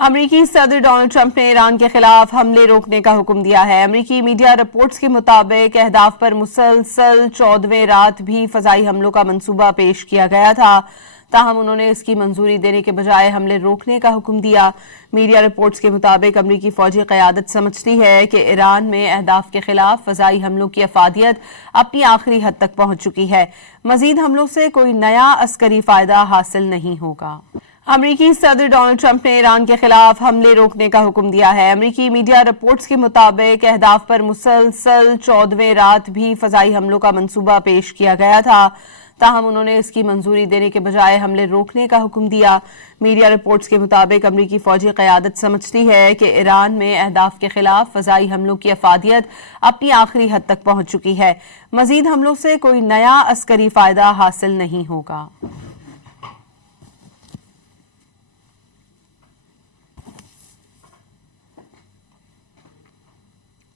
अमरीकी सदर Donald Trump ने ईरान के खिलाफ हमले रोकने का हुक्म दिया है। अमरीकी मीडिया रिपोर्ट्स के मुताबिक अहदाफ पर मुसलसल 14वें रात भी फजाई हमलों का मंसूबा पेश किया गया था, ताहम उन्होंने इसकी मंजूरी देने के बजाय हमले रोकने का हुक्म दिया। मीडिया रिपोर्ट्स के मुताबिक अमरीकी फौजी क़यादत समझती है कि ईरान में अहदाफ के खिलाफ फजाई हमलों की अफादियत अपनी आखिरी हद तक पहुंच चुकी है। मजीद हमलों से कोई नया अस्करी फायदा हासिल नहीं होगा। अमरीकी सदर डोनाल्ड ट्रंप ने ईरान के खिलाफ हमले रोकने का हुक्म दिया है। अमरीकी मीडिया रिपोर्ट्स के मुताबिक अहदाफ पर मुसलसल 14वें रात भी फजाई हमलों का मंसूबा पेश किया गया था, ताहम उन्होंने इसकी मंजूरी देने के बजाय हमले रोकने का हुक्म दिया। मीडिया रिपोर्ट्स के मुताबिक अमरीकी फौजी क़यादत समझती है कि ईरान में अहदाफ के खिलाफ फजाई हमलों की अफादियत अपनी आखिरी हद तक पहुंच चुकी है। मजीद हमलों से कोई नया अस्करी फायदा हासिल नहीं होगा।